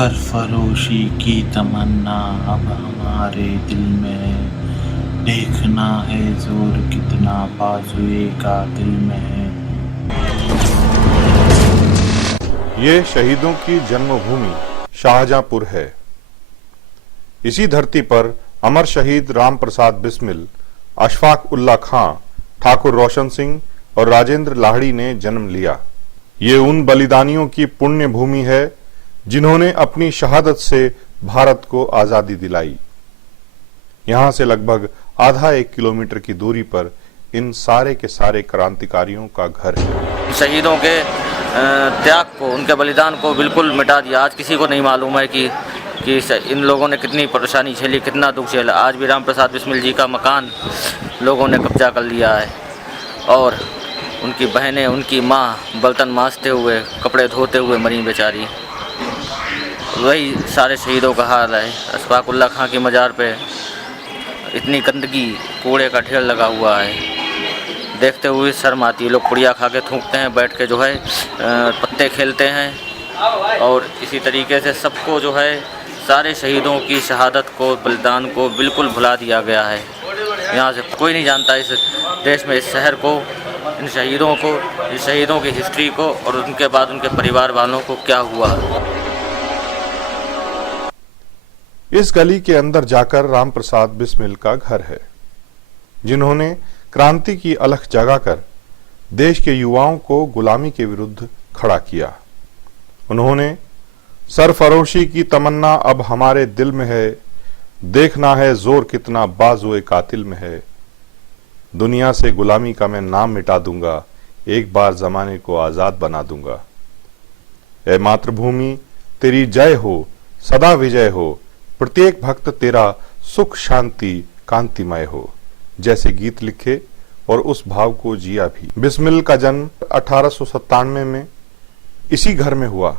सरफरोशी की तमन्ना अब हमारे दिल में है, देखना है जोर कितना बाजुए का दिल में है। ये शहीदों की जन्मभूमि शाहजहांपुर है। इसी धरती पर अमर शहीद राम प्रसाद बिस्मिल, अशफाक उल्ला खां, ठाकुर रोशन सिंह और राजेंद्र लाहिड़ी ने जन्म लिया। ये उन बलिदानियों की पुण्य भूमि है जिन्होंने अपनी शहादत से भारत को आजादी दिलाई। यहाँ से लगभग आधा 1 किलोमीटर की दूरी पर इन सारे के सारे क्रांतिकारियों का घर है। शहीदों के त्याग को, उनके बलिदान को बिल्कुल मिटा दिया। आज किसी को नहीं मालूम है कि इन लोगों ने कितनी परेशानी झेली, कितना दुख झेला। आज भी राम प्रसाद बिस्मिल जी का मकान लोगों ने कब्जा कर लिया है और उनकी बहनें, उनकी माँ बर्तन मांजते हुए, कपड़े धोते हुए मरी बेचारी। वही सारे शहीदों का हाल है। अशफाक उल्ला खां की मज़ार पे इतनी गंदगी, कूड़े का ढेर लगा हुआ है, देखते हुए शर्म आती है। लोग पुड़िया खा के थूकते हैं, बैठ के जो है पत्ते खेलते हैं और इसी तरीके से सबको जो है सारे शहीदों की शहादत को, बलिदान को बिल्कुल भुला दिया गया है। यहाँ से कोई नहीं जानता इस देश में, इस शहर को, इन शहीदों को, इस शहीदों की हिस्ट्री को और उनके बाद उनके परिवार वालों को क्या हुआ। इस गली के अंदर जाकर राम प्रसाद बिस्मिल का घर है, जिन्होंने क्रांति की अलख जगाकर देश के युवाओं को गुलामी के विरुद्ध खड़ा किया। उन्होंने सरफरोशी की तमन्ना अब हमारे दिल में है, देखना है जोर कितना बाजुए कातिल में है। दुनिया से गुलामी का मैं नाम मिटा दूंगा, एक बार जमाने को आजाद बना दूंगा। ऐ मातृभूमि तेरी जय हो, सदा विजय हो, प्रत्येक भक्त तेरा सुख शांति कांतिमय हो, जैसे गीत लिखे और उस भाव को जिया भी। बिस्मिल का जन्म 1897 में इसी घर में हुआ।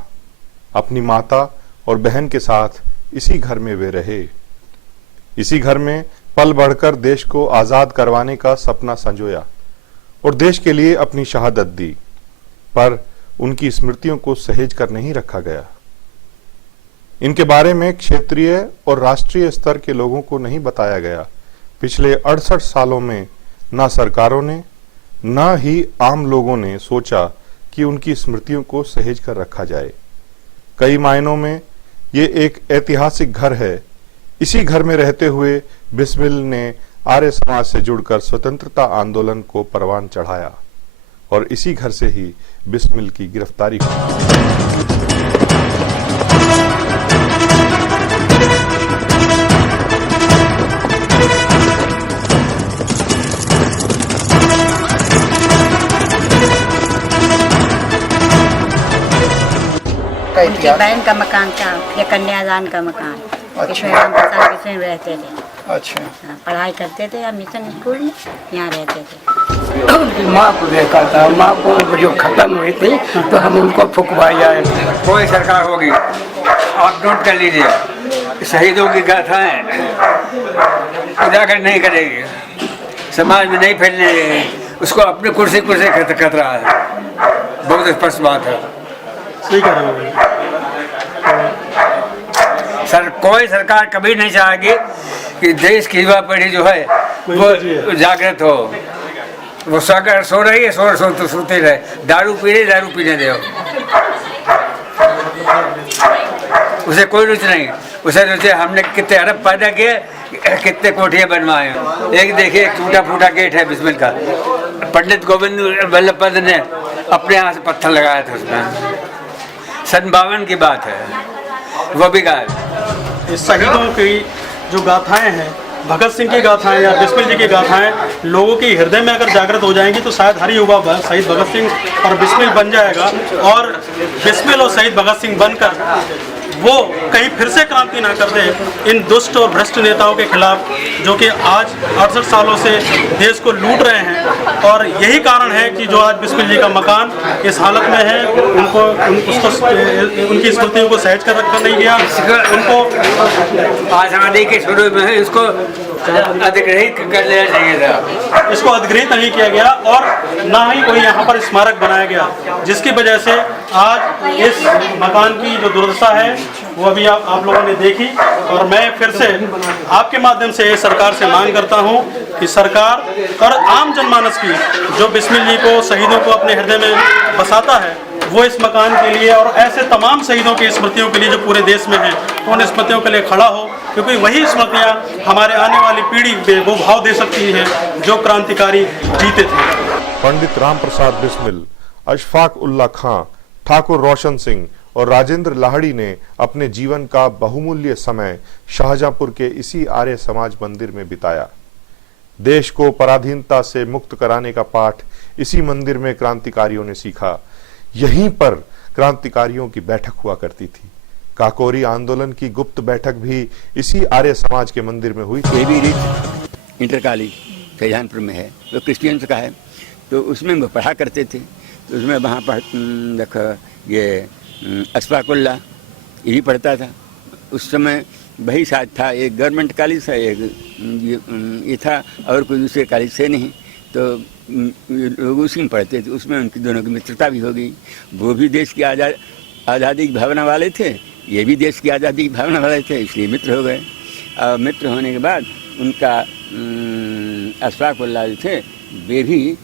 अपनी माता और बहन के साथ इसी घर में वे रहे। इसी घर में पल बढ़कर देश को आजाद करवाने का सपना संजोया और देश के लिए अपनी शहादत दी, पर उनकी स्मृतियों को सहेज कर नहीं रखा गया। इनके बारे में क्षेत्रीय और राष्ट्रीय स्तर के लोगों को नहीं बताया गया। पिछले 68 सालों में न सरकारों ने, न ही आम लोगों ने सोचा कि उनकी स्मृतियों को सहेज कर रखा जाए। कई मायनों में ये एक ऐतिहासिक घर है। इसी घर में रहते हुए बिस्मिल ने आर्य समाज से जुड़कर स्वतंत्रता आंदोलन को परवान चढ़ाया और इसी घर से ही बिस्मिल की गिरफ्तारी हुई। उनकी बहन का मकान था, ये कन्यादान का मकान। इसमें राम प्रसाद बिस्मिल रहते थे। अच्छा। पढ़ाई करते थे और मिशन स्कूल में यहाँ रहते थे। उनकी माँ को देखा था, माँ को जो खत्म हुई थी तो हम उनको फुकवाया। कोई सरकार होगी, आप नोट कर लीजिए, शहीदों की गाथाएं उजागर नहीं करेगी, समाज में नहीं फैलने देगी, उसको अपने कुर्सी खतरा है। बहुत स्पष्ट बात है। सही कह रहे हो। कोई सरकार कभी नहीं चाहेगी कि देश की युवा पीढ़ी जो है वो जागृत हो। वो सो रही है, तो सोते रहे, दारू पीने दो, उसे कोई रुचि नहीं। उसे रुचि हमने कितने अरब पैदा किए, कितने कोठियाँ बनवाए। एक देखिए, एक टूटा फूटा गेट है बिस्मिल का, पंडित गोविंद वल्लभ पंत ने अपने यहाँ से पत्थर लगाया था उसमें। 52 की बात है, वो भी गायब। इस शहीदों की जो गाथाएं हैं, भगत सिंह की गाथाएं या बिस्मिल जी की गाथाएं लोगों के हृदय में अगर जागृत हो जाएंगी तो शायद हर युवा शहीद भगत सिंह और बिस्मिल बन जाएगा और बिस्मिल और शहीद भगत सिंह बनकर वो कहीं फिर से क्रांति ना कर दे इन दुष्ट और भ्रष्ट नेताओं के खिलाफ, जो कि आज 68 सालों से देश को लूट रहे हैं। और यही कारण है कि जो आज बिस्मिल जी का मकान इस हालत में है, उनकी स्मृतियों को सहेज कर रखा नहीं गया। उनको आज़ादी के शुरू में इसको अधिग्रहित कर लेना चाहिए था। इसको अधिग्रहित नहीं किया गया और ना ही कोई यहाँ पर स्मारक बनाया गया, जिसकी वजह से आज इस मकान की जो दुर्दशा है वो अभी आप लोगों ने देखी। और मैं फिर से आपके माध्यम से सरकार से मांग करता हूँ कि सरकार और आम जनमानस की जो बिस्मिल जी को, शहीदों को अपने हृदय में बसाता है, वो इस मकान के लिए और ऐसे तमाम शहीदों की स्मृतियों के लिए जो पूरे देश में हैं, उन स्मृतियों के लिए खड़ा हो, क्योंकि वही स्मृतियाँ हमारे आने वाली पीढ़ी पे वो भाव दे सकती हैं जो क्रांतिकारी जीते थे। पंडित राम प्रसाद बिस्मिल, अशफाक उल्ला खां, ठाकुर रोशन सिंह और राजेंद्र लाहड़ी ने अपने जीवन का बहुमूल्य समय शाहजहांपुर के इसी आर्य समाज मंदिर में बिताया। देश को पराधीनता से मुक्त कराने का पाठ इसी मंदिर में क्रांतिकारियों ने सीखा। यहीं पर क्रांतिकारियों की बैठक हुआ करती थी। काकोरी आंदोलन की गुप्त बैठक भी इसी आर्य समाज के मंदिर में हुई। एवी रिच इंटर कॉलेज शाहजहांपुर में है, वो क्रिश्चियंस का है, तो उसमें वो पढ़ा करते थे। तो उसमें वहाँ पर देखो ये अशफाकुल्ला यही पढ़ता था। उस समय वही साथ था, एक गवर्नमेंट कॉलेज था, एक ये था, और कोई दूसरे कॉलेज से नहीं। तो लोग उसी में पढ़ते थे, उसमें उनकी दोनों की मित्रता भी हो गई। वो भी देश की आज़ादी की भावना वाले थे, ये भी देश की आज़ादी की भावना वाले थे, इसलिए मित्र हो गए। और मित्र होने के बाद उनका अशफाकुल्ला जो थे, वे भी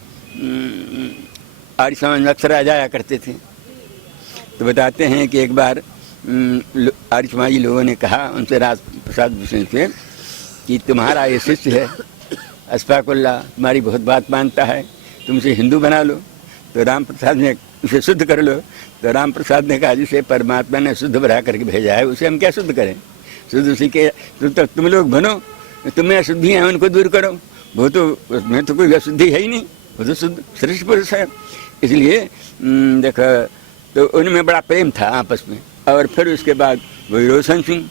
आर्य समाज में अक्सर आ जाया करते थे। तो बताते हैं कि एक बार आर्य समाजी लोगों ने कहा उनसे, राज प्रसाद बिस्मिल से, कि तुम्हारा ये शिष्य है अशफाकुल्ला, तुम्हारी बहुत बात मानता है, तुम उसे हिंदू बना लो। तो राम प्रसाद ने उसे शुद्ध कर लो। तो राम प्रसाद ने कहा, जिसे परमात्मा ने शुद्ध बना करके भेजा है, उसे हम क्या शुद्ध करें? शुद्ध उसी के तुम लोग बनो, तुम्हें अशुद्धियाँ हैं उनको दूर करो। वो तो उसमें तो कोई अशुद्धि है ही नहीं, वो तो शुद्ध श्रेष्ठ पुरुष है। इसलिए देखो, तो उनमें बड़ा प्रेम था आपस में। और फिर उसके बाद वही रोशन सिंह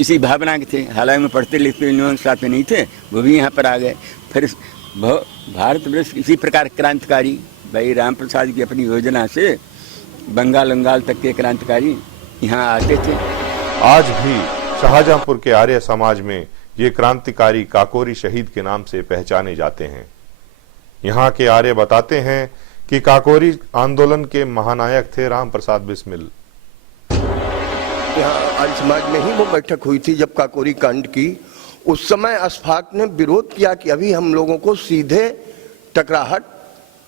इसी भावना के थे, हालांकि में पढ़ते लिखते इन लोगों के साथ में नहीं थे, वो भी यहाँ पर आ गए। फिर भारतवर्ष इसी प्रकार क्रांतिकारी, भाई राम प्रसाद की अपनी योजना से बंगाल तक के क्रांतिकारी यहाँ आते थे। आज भी शाहजहांपुर के आर्य समाज में ये क्रांतिकारी काकोरी शहीद के नाम से पहचाने जाते हैं। यहाँ के आर्य बताते हैं कि काकोरी आंदोलन के महानायक थे राम प्रसाद बिस्मिल। यहाँ आर्य समाज में ही वो बैठक हुई थी जब काकोरी कांड की। उस समय अशफाक ने विरोध किया कि अभी हम लोगों को सीधे टकराहट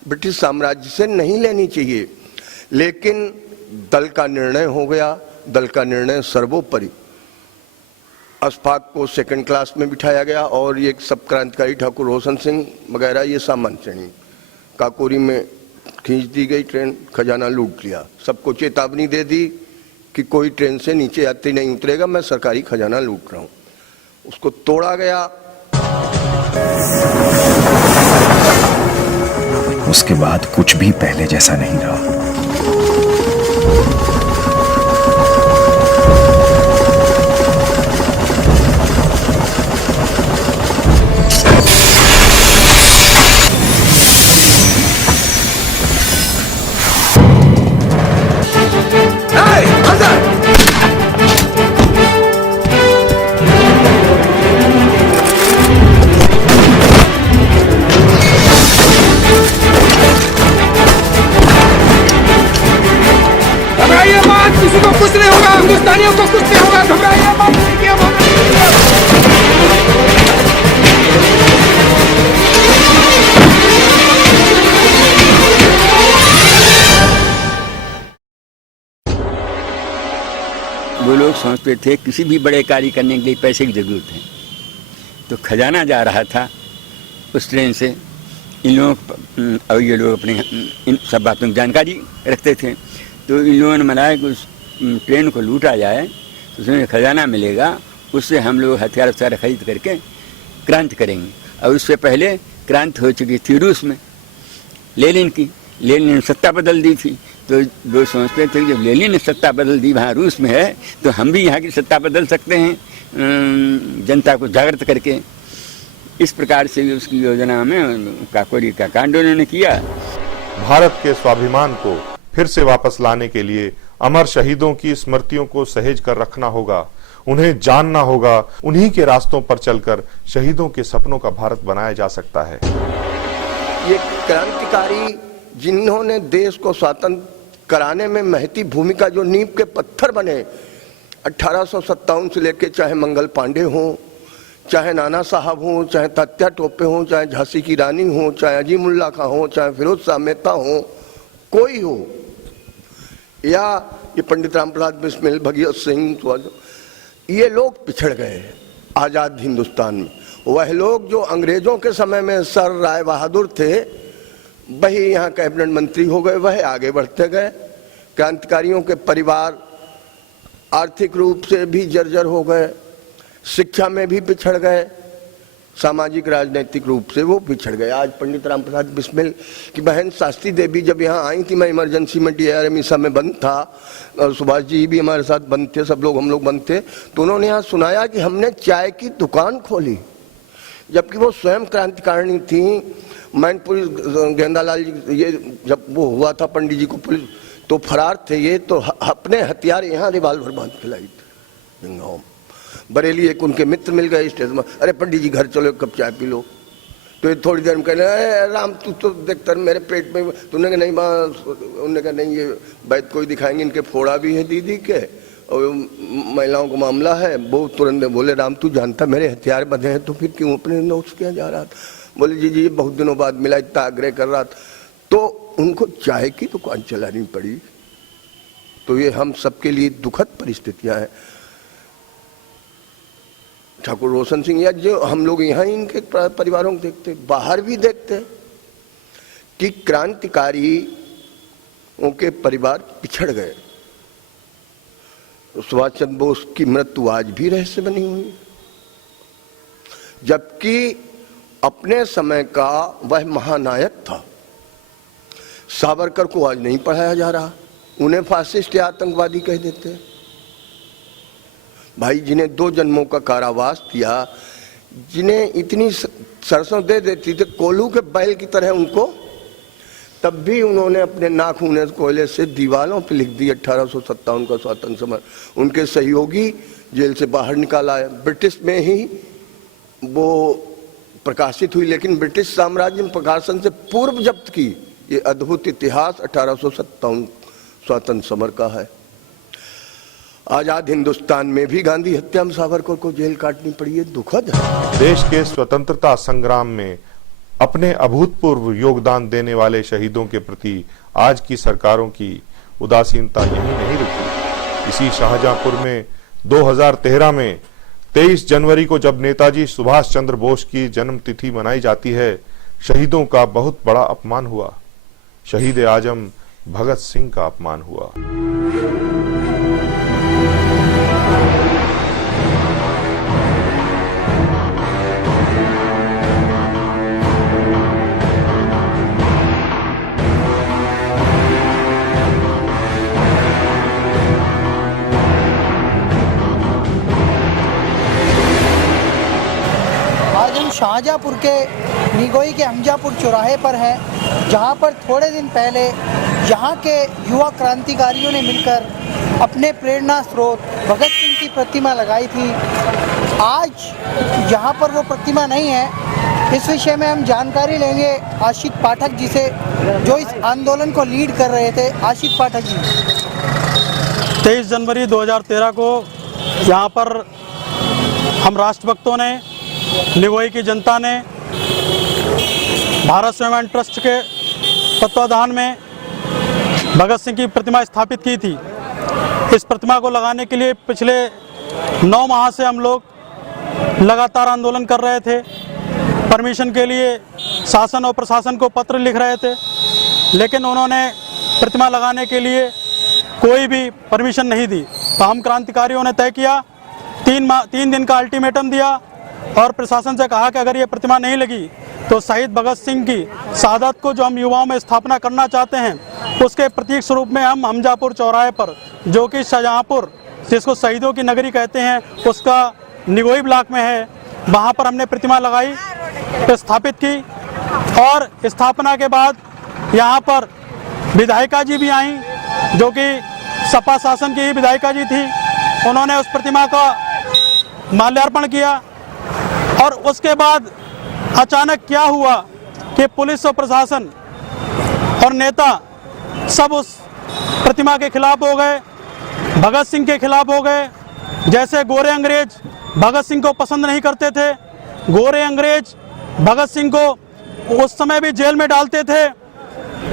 ब्रिटिश साम्राज्य से नहीं लेनी चाहिए, लेकिन दल का निर्णय हो गया। दल का निर्णय सर्वोपरि। अशफाक को सेकंड क्लास में बिठाया गया और ये सब क्रांतिकारी ठाकुर रोशन सिंह वगैरह ये सामान्य श्रेणी। काकोरी में खींच दी गई ट्रेन, खजाना लूट लिया। सबको चेतावनी दे दी कि कोई ट्रेन से नीचे यात्री नहीं उतरेगा, मैं सरकारी खजाना लूट रहा हूँ। उसको तोड़ा गया। उसके बाद कुछ भी पहले जैसा नहीं रहा। किसी को कुछ नहीं होगा, हिंदुस्तानियों को कुछ नहीं होगा, घबराइए मत। वो लोग सोचते थे किसी भी बड़े कार्य करने के लिए पैसे की जरूरत है। तो खजाना जा रहा था उस ट्रेन से। इन लोग और ये लोग अपने इन सब बातों की जानकारी रखते थे। तो इन लोगों ने मनाया कि उस ट्रेन को लूटा जाए तो उसमें खजाना मिलेगा, उससे हम लोग हथियार खरीद करके क्रांति करेंगे। और उससे पहले क्रांति हो चुकी थी रूस में, लेनिन की। लेनिन ने सत्ता बदल दी थी। तो लोग सोचते थे जब लेनिन ने सत्ता बदल दी वहाँ रूस में है, तो हम भी यहाँ की सत्ता बदल सकते हैं जनता को जागृत करके। इस प्रकार से उसकी योजना में काकोरी का कांड उन्होंने किया। भारत के स्वाभिमान को फिर से वापस लाने के लिए अमर शहीदों की स्मृतियों को सहेज कर रखना होगा, उन्हें जानना होगा। उन्हीं के रास्तों पर चलकर शहीदों के सपनों का भारत बनाया जा सकता है। ये क्रांतिकारी जिन्होंने देश को स्वतंत्र कराने में महती भूमिका, जो नींव के पत्थर बने, 1857 से लेकर चाहे मंगल पांडे हों, चाहे नाना साहब हों, चाहे तात्या टोपे हों, चाहे झांसी की रानी हों, चाहे अजीमुल्ला खां हों, चाहे फिरोज शाह मेहता हों, कोई हो, या ये पंडित राम प्रसाद बिस्मिल, भगत सिंह, ये लोग पिछड़ गए आज़ाद हिंदुस्तान में। वह लोग जो अंग्रेजों के समय में सर राय बहादुर थे, वही यहाँ कैबिनेट मंत्री हो गए, वह आगे बढ़ते गए। क्रांतिकारियों के परिवार आर्थिक रूप से भी जर्जर हो गए, शिक्षा में भी पिछड़ गए, सामाजिक राजनीतिक रूप से वो पिछड़ गए। आज पंडित राम प्रसाद बिस्मिल की बहन शास्त्री देवी जब यहाँ आई थी, मैं इमरजेंसी में DRM समय बंद था और सुभाष जी भी हमारे साथ बंद थे, सब लोग हम लोग बंद थे, तो उन्होंने यहाँ सुनाया कि हमने चाय की दुकान खोली, जबकि वो स्वयं क्रांतिकारिणी थी। मैनपुरी गेंदालाल जी, ये जब वो हुआ था पंडित जी को पुलिस तो फरार थे ये, तो अपने हथियार यहाँ रिवाल्वर बांध के लाई थे गाँव में। बरेली एक उनके मित्र मिल गए स्टेशन में, अरे पंडित जी घर चलो, कप चाय पी लो। तो ये थोड़ी देर में कहने, अरे राम तू तो देखता मेरे पेट में, तूने कहा नहीं उन्होंने कहा नहीं, ये वैद्य कोई दिखाएंगे, इनके फोड़ा भी है दीदी के और महिलाओं का मामला है। वो तुरंत बोले, राम तू जानता मेरे हथियार बंधे हैं, तो फिर क्यों अपने नोट्स किया जा रहा था? बोले जी बहुत दिनों बाद मिला, इतना आग्रह कर रहा था। तो उनको चाय की दुकान चलानी पड़ी। तो ये हम सबके लिए दुखद परिस्थितियां हैं। ठाकुर रोशन सिंह, या जो हम लोग यहाँ इनके परिवारों को देखते, बाहर भी देखते कि क्रांतिकारियों के परिवार पिछड़ गए। सुभाष चंद्र बोस की मृत्यु आज भी रहस्य बनी हुई, जबकि अपने समय का वह महानायक था। सावरकर को आज नहीं पढ़ाया जा रहा, उन्हें फासिस्ट या आतंकवादी कह देते। भाई जिन्हें 2 जन्मों का कारावास दिया, जिन्हें इतनी सरसों दे देती थी कोल्हू के बैल की तरह उनको, तब भी उन्होंने अपने नाखून कोयले से दीवारों पर लिख दी 1857 का स्वतंत्र समर। उनके सहयोगी जेल से बाहर निकाला है, ब्रिटिश में ही वो प्रकाशित हुई, लेकिन ब्रिटिश साम्राज्य में प्रकाशन से पूर्व जब्त की ये अद्भुत इतिहास 1857 स्वतंत्र समर का है। आजाद हिंदुस्तान में भी गांधी हत्या में सावरकर को जेल काटनी पड़ी है, दुखद है। देश के स्वतंत्रता संग्राम में अपने अभूतपूर्व योगदान देने वाले शहीदों के प्रति आज की सरकारों की उदासीनता यहीं नहीं रुकी। इसी शाहजहांपुर में 2013 में 23 जनवरी को जब नेताजी सुभाष चंद्र बोस की जन्मतिथि मनाई जाती है, शहीदों का बहुत बड़ा अपमान हुआ। शहीद आजम भगत सिंह का अपमान हुआ। शाहजहांपुर के निगोई के हमजापुर चौराहे पर है, जहां पर थोड़े दिन पहले यहाँ के युवा क्रांतिकारियों ने मिलकर अपने प्रेरणा स्रोत भगत सिंह की प्रतिमा लगाई थी। आज यहाँ पर वो प्रतिमा नहीं है। इस विषय में हम जानकारी लेंगे आशित पाठक जी से, जो इस आंदोलन को लीड कर रहे थे। आशित पाठक जी, 23 जनवरी 2013 को यहाँ पर हम राष्ट्रभक्तों ने, निगोई की जनता ने भारत स्वाभिमान ट्रस्ट के तत्वाधान में भगत सिंह की प्रतिमा स्थापित की थी। इस प्रतिमा को लगाने के लिए पिछले 9 माह से हम लोग लगातार आंदोलन कर रहे थे। परमिशन के लिए शासन और प्रशासन को पत्र लिख रहे थे, लेकिन उन्होंने प्रतिमा लगाने के लिए कोई भी परमिशन नहीं दी। तो हम क्रांतिकारियों ने तय किया, 3 दिन का अल्टीमेटम दिया और प्रशासन से कहा कि अगर ये प्रतिमा नहीं लगी तो शहीद भगत सिंह की शहादत को जो हम युवाओं में स्थापना करना चाहते हैं, उसके प्रतीक स्वरूप में हम हमजापुर चौराहे पर, जो कि शाहजहांपुर जिसको शहीदों की नगरी कहते हैं, उसका निगोई ब्लॉक में है, वहाँ पर हमने प्रतिमा लगाई, स्थापित की। और स्थापना के बाद यहाँ पर विधायिका जी भी आई, जो कि सपा शासन की ही विधायिका जी थी। उन्होंने उस प्रतिमा का माल्यार्पण किया और उसके बाद अचानक क्या हुआ कि पुलिस और प्रशासन और नेता सब उस प्रतिमा के खिलाफ हो गए, भगत सिंह के खिलाफ हो गए जैसे गोरे अंग्रेज भगत सिंह को पसंद नहीं करते थे, गोरे अंग्रेज भगत सिंह को उस समय भी जेल में डालते थे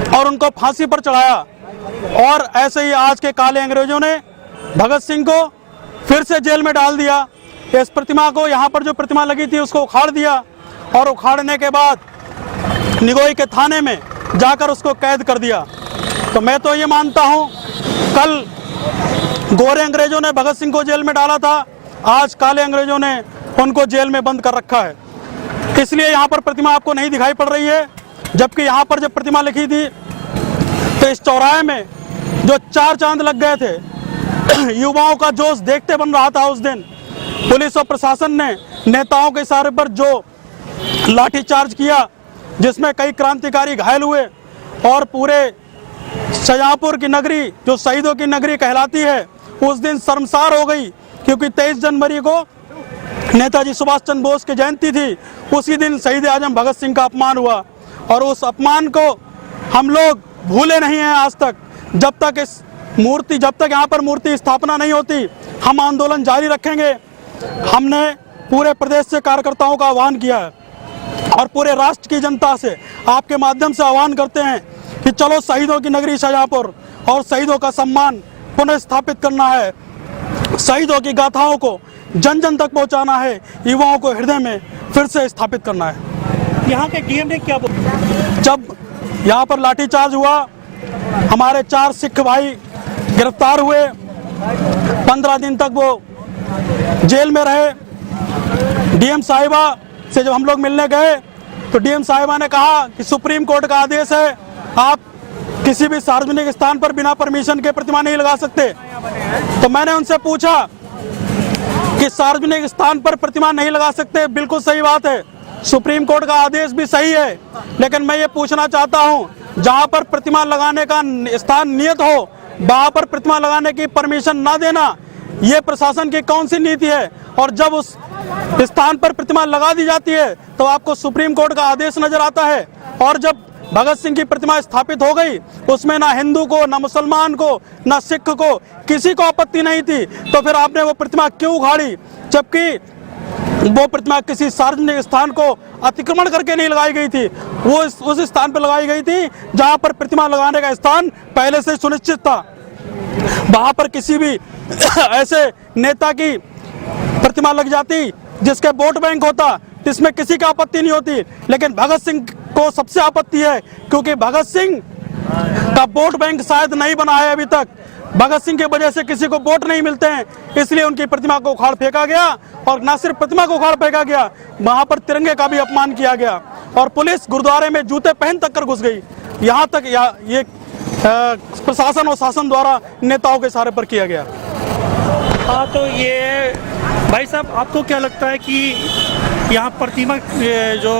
और उनको फांसी पर चढ़ाया, और ऐसे ही आज के काले अंग्रेजों ने भगत सिंह को फिर से जेल में डाल दिया। इस प्रतिमा को, यहाँ पर जो प्रतिमा लगी थी उसको उखाड़ दिया, और उखाड़ने के बाद निगोई के थाने में जाकर उसको कैद कर दिया। तो मैं तो ये मानता हूँ, कल गोरे अंग्रेजों ने भगत सिंह को जेल में डाला था, आज काले अंग्रेजों ने उनको जेल में बंद कर रखा है। इसलिए यहाँ पर प्रतिमा आपको नहीं दिखाई पड़ रही है, जबकि यहाँ पर जब प्रतिमा लिखी थी तो इस चौराहे में जो 4 चांद लग गए थे, युवाओं का जोश देखते बन रहा था। उस दिन पुलिस और प्रशासन ने नेताओं के इशारे पर जो लाठीचार्ज किया, जिसमें कई क्रांतिकारी घायल हुए, और पूरे शाहजहांपुर की नगरी जो शहीदों की नगरी कहलाती है उस दिन शर्मसार हो गई, क्योंकि 23 जनवरी को नेताजी सुभाष चंद्र बोस की जयंती थी। उसी दिन शहीद आजम भगत सिंह का अपमान हुआ, और उस अपमान को हम लोग भूले नहीं हैं आज तक। जब तक यहाँ पर मूर्ति स्थापना नहीं होती, हम आंदोलन जारी रखेंगे। हमने पूरे प्रदेश से कार्यकर्ताओं का आह्वान किया है, और पूरे राष्ट्र की जनता से आपके माध्यम से आह्वान करते हैं कि चलो शहीदों की नगरी शाहजहांपुर और शहीदों का सम्मान पुनः स्थापित करना है। शहीदों की गाथाओं को जन जन तक पहुंचाना है, युवाओं को हृदय में फिर से स्थापित करना है। यहाँ के डीएम ने क्या बोला? जब यहाँ पर लाठीचार्ज हुआ, हमारे 4 सिख भाई गिरफ्तार हुए, 15 दिन तक वो जेल में रहे। डीएम साहिबा से जब हम लोग मिलने गए तो डीएम साहिबा ने कहा कि सुप्रीम कोर्ट का आदेश है, आप किसी भी सार्वजनिक स्थान पर बिना परमिशन के प्रतिमा नहीं लगा सकते। तो मैंने उनसे पूछा कि सार्वजनिक स्थान पर प्रतिमा नहीं लगा सकते, बिल्कुल सही बात है, सुप्रीम कोर्ट का आदेश भी सही है, लेकिन मैं ये पूछना चाहता हूँ, जहाँ पर प्रतिमा लगाने का स्थान नियत हो, वहाँ पर प्रतिमा लगाने की परमिशन ना देना, ये प्रशासन की कौन सी नीति है? और जब उस स्थान पर प्रतिमा लगा दी जाती है तो आपको सुप्रीम कोर्ट का आदेश नजर आता है। और जब भगत सिंह की प्रतिमा स्थापित हो गई, उसमें ना हिंदू को, ना मुसलमान को, ना सिख को, किसी को आपत्ति नहीं थी, तो फिर आपने वो प्रतिमा क्यों उखाड़ी? जबकि वो प्रतिमा किसी सार्वजनिक स्थान को अतिक्रमण करके नहीं लगाई गई थी, वो उस स्थान पर लगाई गई थी जहां पर प्रतिमा लगाने का स्थान पहले से सुनिश्चित था। वहां पर किसी भी ऐसे नेता की प्रतिमा लग जाती जिसके वोट बैंक होता, जिसमें किसी का आपत्ति नहीं होती, लेकिन भगत सिंह को सबसे आपत्ति है, क्योंकि भगत सिंह का वोट बैंक शायद नहीं बना है अभी तक। भगत सिंह की वजह से किसी को वोट नहीं मिलते हैं, इसलिए उनकी प्रतिमा को उखाड़ फेंका गया, और न सिर्फ प्रतिमा को उखाड़ फेंका गया, वहां पर तिरंगे का भी अपमान किया गया, और पुलिस गुरुद्वारे में जूते पहन तक कर घुस गई। यहाँ तक ये प्रशासन और शासन द्वारा नेताओं के इशारे पर किया गया। हाँ, तो ये भाई साहब, आपको क्या लगता है कि यहाँ प्रतिमा जो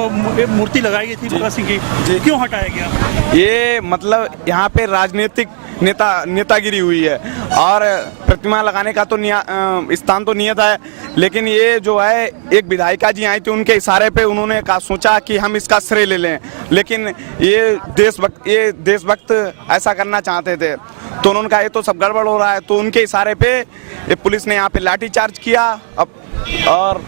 मूर्ति लगाई गई थी भगत सिंह की, क्यों हटाया गया? ये मतलब यहाँ पे राजनीतिक नेतागिरी हुई है, और प्रतिमा लगाने का तो स्थान तो नियत है, लेकिन ये जो है एक विधायिका जी आई थी, उनके इशारे पे उन्होंने सोचा कि हम इसका श्रेय ले लें, लेकिन ये देशभक्त ऐसा करना चाहते थे, तो उन्होंने कहा ये तो सब गड़बड़ हो रहा है, तो उनके इशारे पे ये पुलिस ने यहाँ पे लाठीचार्ज किया, और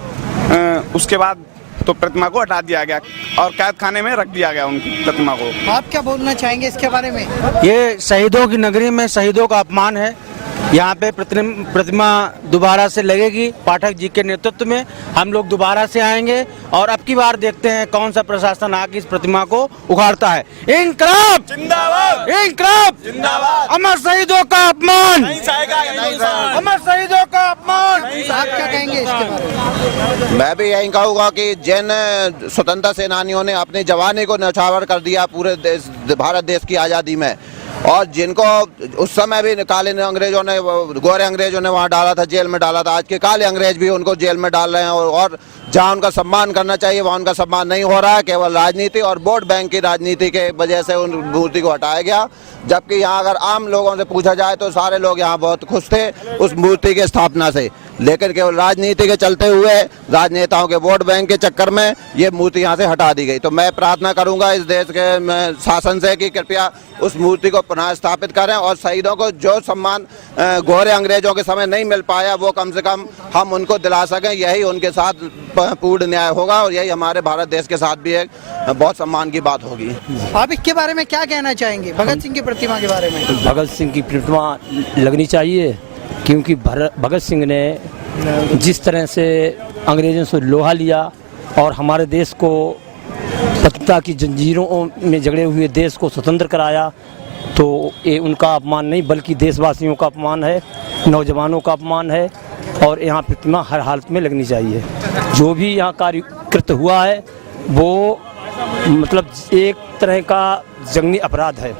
उसके बाद तो प्रतिमा को हटा दिया गया और कैद खाने में रख दिया गया उनकी प्रतिमा को। आप क्या बोलना चाहेंगे इसके बारे में? ये शहीदों की नगरी में शहीदों का अपमान है। यहाँ पे प्रतिमा दोबारा से लगेगी, पाठक जी के नेतृत्व में हम लोग दोबारा से आएंगे, और अब की बार देखते हैं कौन सा प्रशासन आके इस प्रतिमा को उखाड़ता है। इंकलाब जिंदाबाद, इंकलाब जिंदाबाद, अमर शहीदों का अपमान, अमर शहीदों का अपमान। आप क्या कहेंगे इसके बारे में? मैं भी यही कहूँगा कि जिन स्वतंत्रता सेनानियों ने अपनी जवानी को न्यौछावर कर दिया पूरे भारत देश की आज़ादी में, और जिनको उस समय भी काले अंग्रेजों ने, गोरे अंग्रेजों ने वहाँ डाला था, जेल में डाला था, आज के काले अंग्रेज भी उनको जेल में डाल रहे हैं, और जहाँ उनका सम्मान करना चाहिए वहाँ उनका सम्मान नहीं हो रहा है। केवल राजनीति और वोट बैंक की राजनीति के वजह से उन मूर्ति को हटाया गया, जबकि यहाँ अगर आम लोगों से पूछा जाए तो सारे लोग यहाँ बहुत खुश थे उस मूर्ति की स्थापना से। लेकिन केवल राजनीति के चलते हुए राजनेताओं के वोट बैंक के चक्कर में ये मूर्ति यहाँ से हटा दी गई। तो मैं प्रार्थना करूंगा इस देश के शासन से कि कृपया उस मूर्ति को पुनः स्थापित करें और शहीदों को जो सम्मान गोरे अंग्रेजों के समय नहीं मिल पाया वो कम से कम हम उनको दिला सकें। यही उनके साथ पूर्ण न्याय होगा और यही हमारे भारत देश के साथ भी एक बहुत सम्मान की बात होगी। आप इसके बारे में क्या कहना चाहेंगे, भगत सिंह की प्रतिमा के बारे में? भगत सिंह की प्रतिमा लगनी चाहिए, क्योंकि भगत सिंह ने जिस तरह से अंग्रेजों से लोहा लिया और हमारे देश को सत्ता की जंजीरों में जकड़े हुए देश को स्वतंत्र कराया, तो ये उनका अपमान नहीं बल्कि देशवासियों का अपमान है, नौजवानों का अपमान है। और यहाँ प्रतिमा हर हालत में लगनी चाहिए। जो भी यहाँ कार्यकृत हुआ है वो मतलब एक तरह का जंगी अपराध है।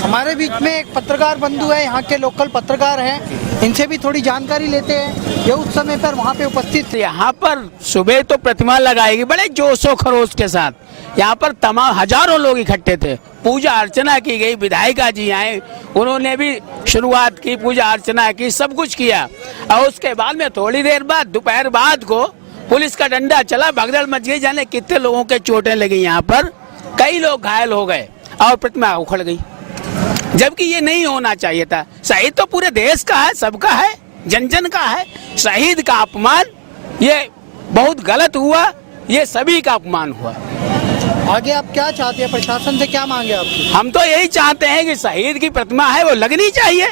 हमारे बीच में एक पत्रकार बंधु है, यहाँ के लोकल पत्रकार हैं, इनसे भी थोड़ी जानकारी लेते हैं। ये उस समय पर वहाँ पे उपस्थित थे। यहाँ पर सुबह तो प्रतिमा लगाएगी बड़े जोशो खरोश के साथ। यहाँ पर तमाम हजारों लोग इकट्ठे थे, पूजा अर्चना की गई, विधायिका जी आए, उन्होंने भी शुरुआत की, पूजा अर्चना की, सब कुछ किया। और उसके बाद में थोड़ी देर बाद दोपहर बाद को पुलिस का डंडा चला, भगदड़ मच गई, जाने कितने लोगों के चोटें लगी, यहाँ पर कई लोग घायल हो गए और प्रतिमा उखड़ गई, जबकि ये नहीं होना चाहिए था। शहीद तो पूरे देश का है, सबका है, जन जन का है। शहीद का अपमान ये बहुत गलत हुआ, ये सभी का अपमान हुआ। आगे आप क्या चाहते हैं, प्रशासन से क्या मांगे आप? हम तो यही चाहते हैं कि शहीद की प्रतिमा है वो लगनी चाहिए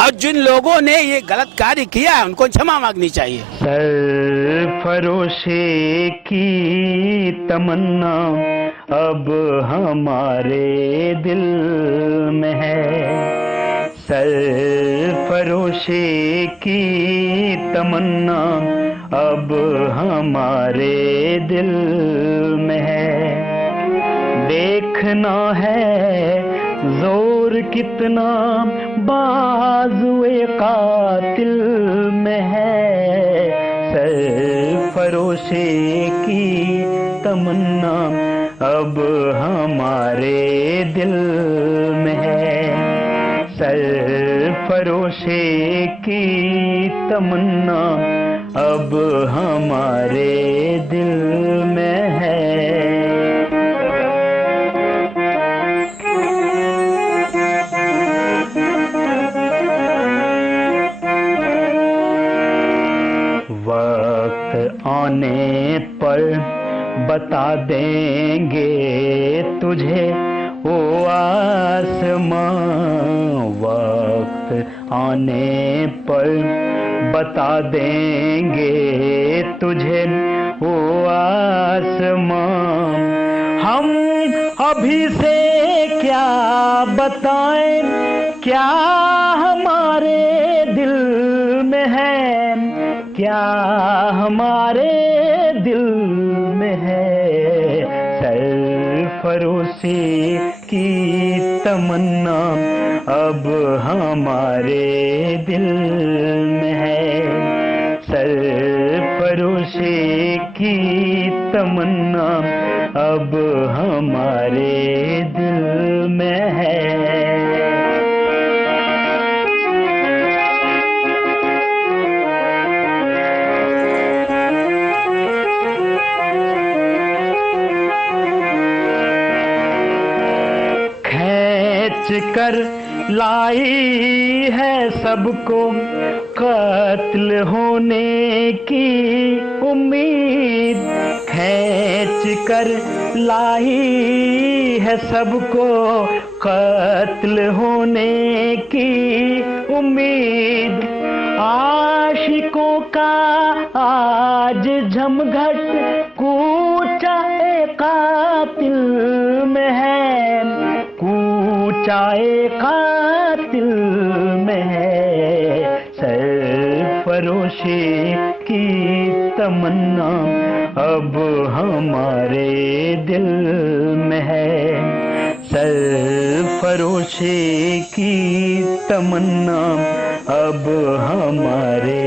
और जिन लोगों ने ये गलत कार्य किया है उनको क्षमा मांगनी चाहिए। सरफरोशी की तमन्ना अब हमारे दिल में है, सरफरोशी की तमन्ना अब हमारे दिल में है। देखना है जोर कितना बाजुए कातिल में है, सरफरोशी की तमन्ना अब हमारे दिल में है, सरफरोशी की तमन्ना अब हमारे दिल में है। वक्त आने पर बता देंगे तुझे ओ आसमां, वक्त आने पर बता देंगे तुझे ओ आसमां। हम अभी से क्या बताएं, क्या हमारे दिल में है, क्या हमारे दिल में है, सरफरोशी की तमन्ना अब हमारे दिल में है, सरफरोशी की तमन्ना अब हमारे दिल में है। कर लाई है सबको कत्ल होने की उम्मीद, खींच कर लाई है सबको कत्ल होने की उम्मीद। आशिकों का आज जमघट कूचा कातिल में है, कूचाए कातिल में है, सरफरोशी की तमन्ना अब हमारे दिल में है, सरफरोशी की तमन्ना अब हमारे